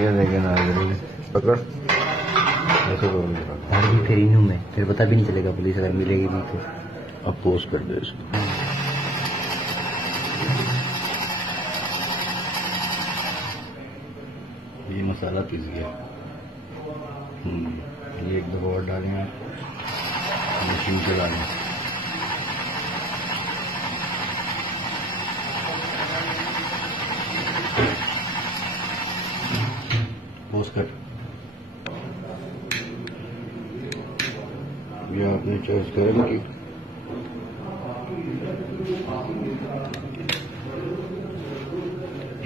ये लेकिन पकड़ ऐसे और भी फिर इनू में फिर पता भी नहीं चलेगा, पुलिस अगर मिलेगी नहीं तो। अब पोस्ट कर दे इसको। ये मसाला पीस गया। ये एक दफा और डालेंगे, मशीन से डालें। पोस्ट कर। ये आपने चॉइस करें कि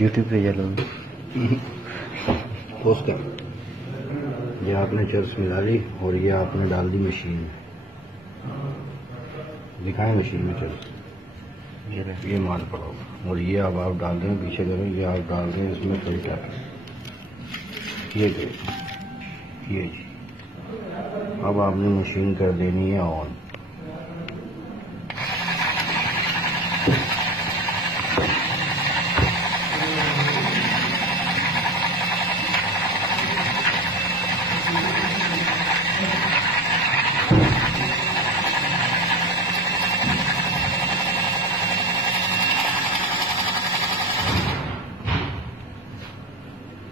यूट्यूब पे चलो। पोस्ट कर। ये आपने चर्च मिला ली और ये आपने डाल दी मशीन में। दिखाएं मशीन में चर्च। ये माल पड़ा और ये अब आप डाल दें, पीछे करें, ये आप डाल दें इसमें फिल्टर। ये जी अब आपने मशीन कर देनी है ऑन।